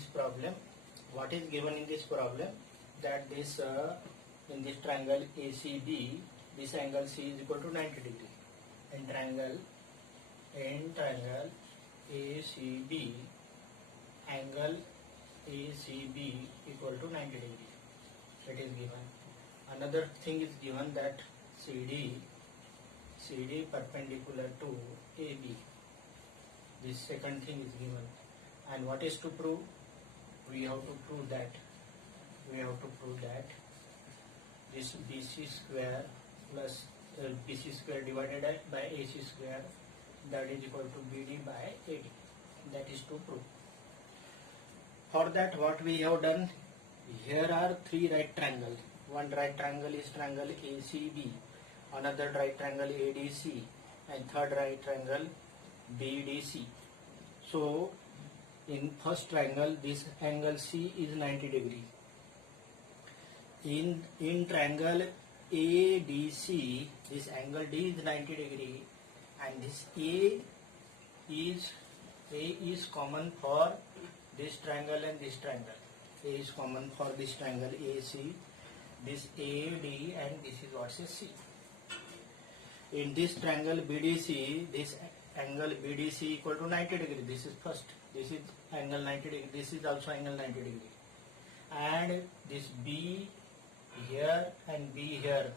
this problem. What is given in this problem? That this in this triangle ACB, this angle C is equal to 90 degree. In triangle ACB, angle ACB equal to 90 degree. It is given. Another thing is given that CD perpendicular to AB. This second thing is given. And what is to prove? We have to prove that this BC square plus BC square divided by AC square, that is equal to BD by AD. That is to prove. For that, what we have done, here are three right triangles. One right triangle is triangle ACB, another right triangle ADC, and third right triangle BDC. So in first triangle, this angle C is 90 degree. In triangle ADC, this angle D is 90 degree, and this A is common for this triangle and this triangle. A is common for this triangle AC, this AD, and this is what is C. In this triangle BDC, this angle BDC equal to 90 degree. This is first. This is angle 90 degree. This is also angle 90 degree. And this B here and B here,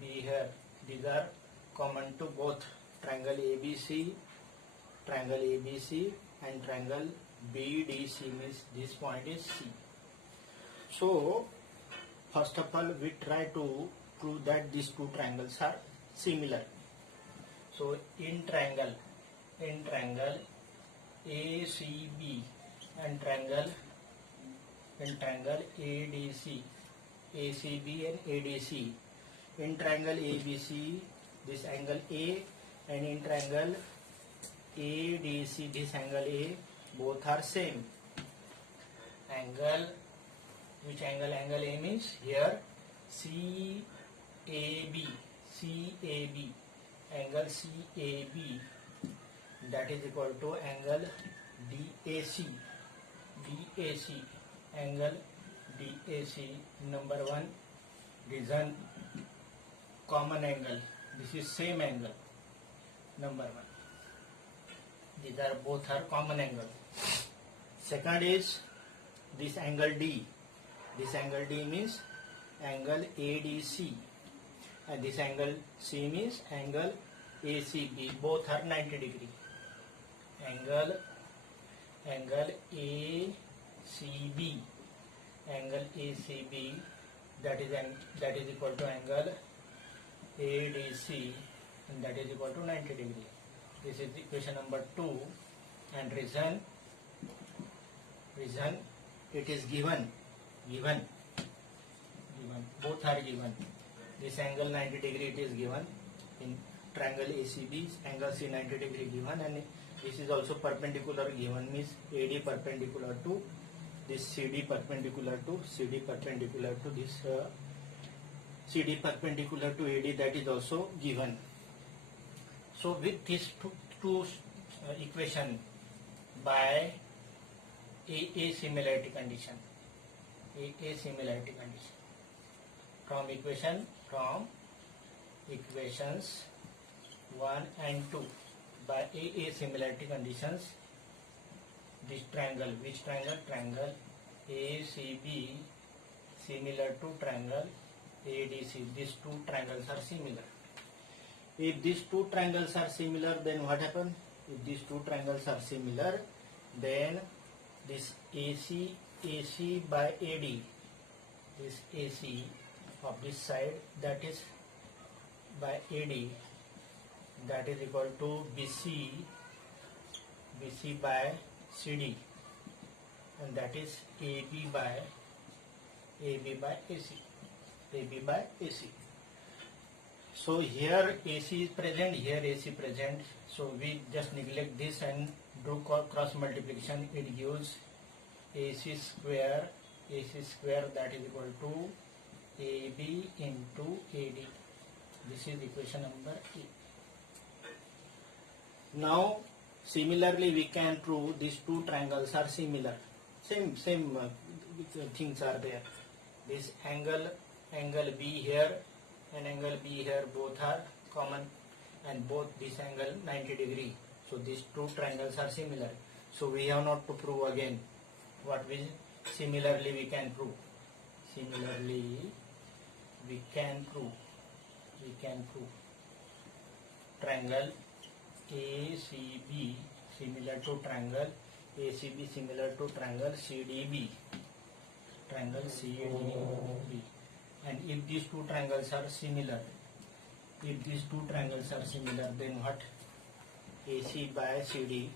these are common to both triangle ABC and triangle BDC, means this point is C. So first of all, we try to prove that these two triangles are similar. So in triangle ACB and triangle ADC, ACB and ADC. In triangle ABC, this angle A, and in triangle ADC, this angle A, both are same. Angle, which angle? Angle A means here CAB, angle CAB, that is equal to angle DAC, angle DAC. Number one, reason common angle. This is same angle. Number one, these are both are common angle. Second is this angle D. This angle D means angle ADC, and this angle C means angle ACB. Both are 90 degree. Angle ACB, that is equal to angle ADC, and that is equal to 90 degree. This is equation number 2. And reason it is given, both are given. This angle 90 degree it is given in triangle ACB, angle C 90 degree given, and this is also perpendicular given, means AD perpendicular to this CD, perpendicular to CD, perpendicular to this CD, perpendicular to AD, that is also given. So with these two equation by AA similarity condition, from equations 1 and 2, by AA similarity conditions, this triangle, which triangle? Triangle ACB similar to triangle ADC. These two triangles are similar. If these two triangles are similar, then what happens? If these two triangles are similar, then this AC by AD, this AC of this side, that is by AD, that is equal to BC by CD, and that is AB by AC. So here AC is present, here AC present. So we just neglect this and do cross multiplication. It gives AC square, that is equal to AB into AD. This is equation number 8. Now similarly we can prove these two triangles are similar. same things are there. This angle B here and angle B here both are common, and both this angle 90 degree. So these two triangles are similar. So we have not to prove again. What we similarly we can prove. Similarly we can prove. Triangle ACB similar to triangle ACB similar to triangle CDB. Triangle CDB. And if these two triangles are similar, then what? AC by CD,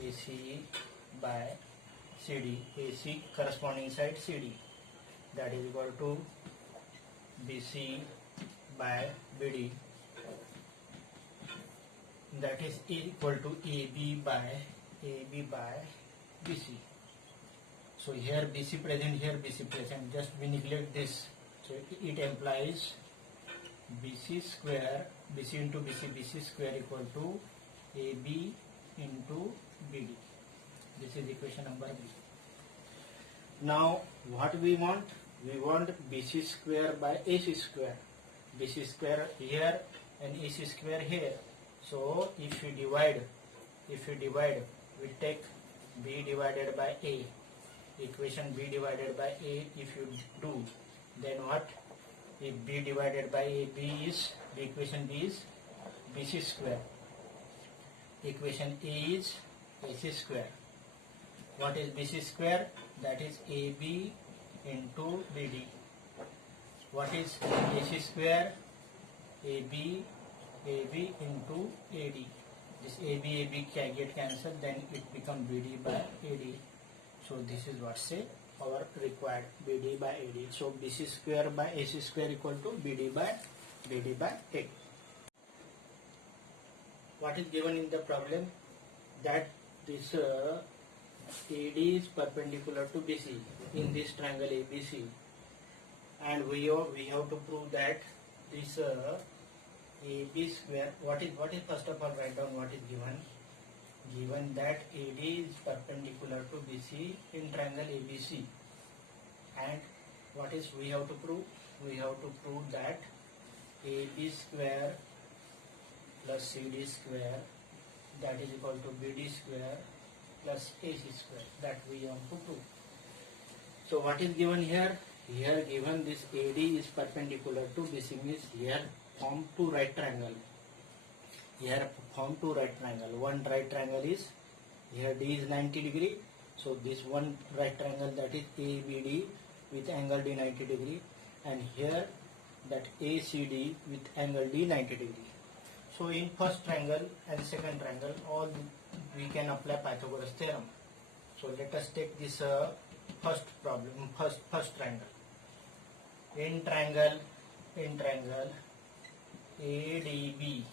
AC corresponding side CD, that is equal to BC by BD, that is equal to AB by BC. So here BC present, here BC present, just we neglect this. So it implies BC square, BC into BC square equal to AB into BD. This is equation number B. Now what we want? We want BC square by AC square. BC square here and AC square here. So if we divide, we take B divided by A. Equation B divided by A, if you do, then what? If B divided by A, the equation B is BC square. Equation A is AC square. What is BC square? That is AB into BD. What is AC square? AB into AD. This AB can get cancelled, then it becomes BD by AD. So this is what say our required BD by AD. So BC square by AC square equal to BD by A. What is given in the problem? That this AD is perpendicular to BC in this triangle ABC, and we have to prove that this AB square. What is first of all, write down what is given. Given that AD is perpendicular to BC in triangle ABC, and what is we have to prove? We have to prove that AB square plus CD square, that is equal to BD square plus AC square, that we want to prove. So what is given here? Here given this AD is perpendicular to BC means here form two right triangle. One right triangle is, here D is 90 degree. So this one right triangle, that is ABD with angle D 90 degree, and here that ACD with angle D 90 degree. So in first triangle and second triangle, all we can apply Pythagoras theorem. So let us take this first problem, first triangle. In triangle ADB,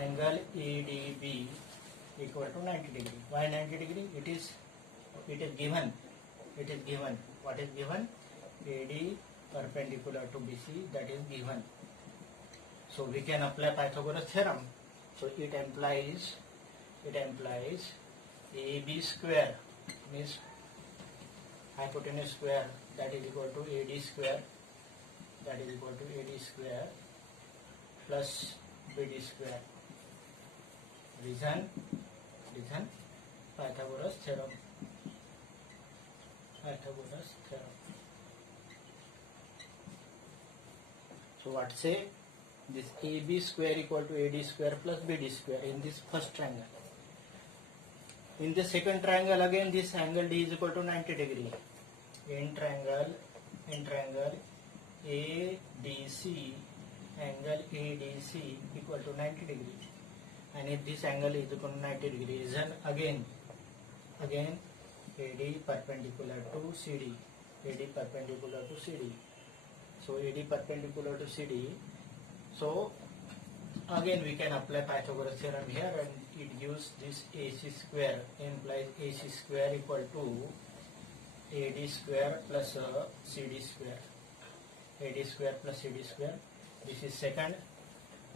angle ADB equal to 90 degree. Why 90 degree? It is given. What is given? AD perpendicular to BC, that is given. So we can apply Pythagoras theorem. So it implies AB square means hypotenuse square, that is equal to AD square, plus BD square. Reason Pythagoras theorem. So what say? This AB square equal to AD square plus BD square in this first triangle. In the second triangle again, this angle D is equal to 90 degree. In triangle ADC, angle ADC equal to 90 degree. And if this angle is equal to 90 degree, then again AD perpendicular to CD. So AD perpendicular to CD. So again we can apply Pythagoras theorem here, and it gives this AC square, implies AC square equal to AD square plus CD square. AD square plus CD square. This is second,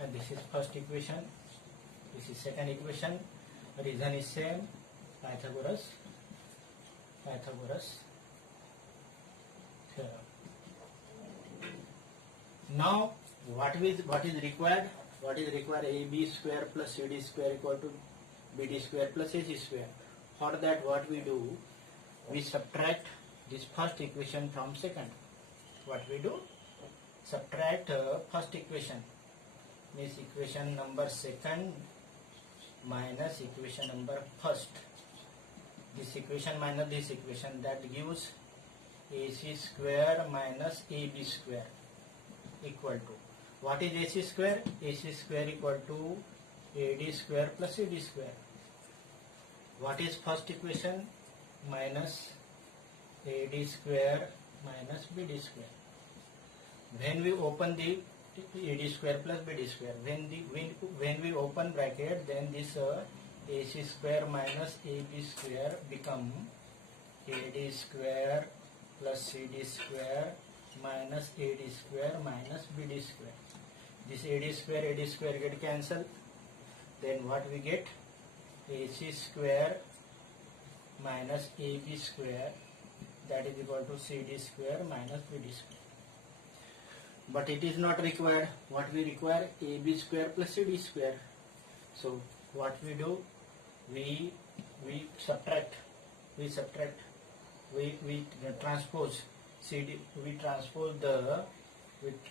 and this is first equation. This is second equation. Reason is same, Pythagoras Pythagoras theorem. Now what is required? What is required? AB square plus CD square equal to BD square plus AC square. For that, what we do? We subtract this first equation from second. What we do? Subtract first equation, means equation number second minus equation number first. This equation minus this equation, that gives AC square minus AB square equal to, what is AC square? AC square equal to AD square plus CD square. What is first equation? Minus AD square minus BD square. When we open the AD square plus BD square, when we open bracket, then this AC square minus AB square become AD square plus CD square minus AD square minus BD square. This AD square get cancelled. Then what we get? AC square minus AB square, that is equal to CD square minus BD square. But it is not required. What we require? AB square plus CD square. So what we do? We subtract. We transpose CD. We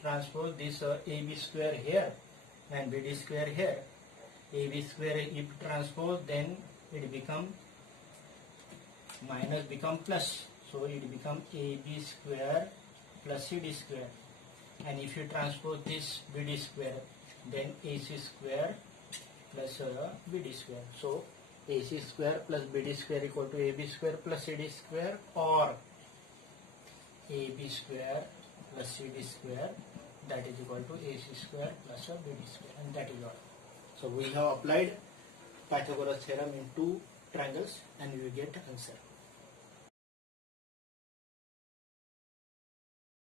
transpose this AB square here and BD square here. AB square if transpose, then it become minus become plus. So it become AB square plus CD square. And if you transpose this BD square, then AC square plus BD square. So AC square plus BD square equal to AB square plus CD square, or AB square plus CD square, that is equal to AC square plus BD square, and that is all. So we have applied Pythagoras theorem in two triangles and we get answer.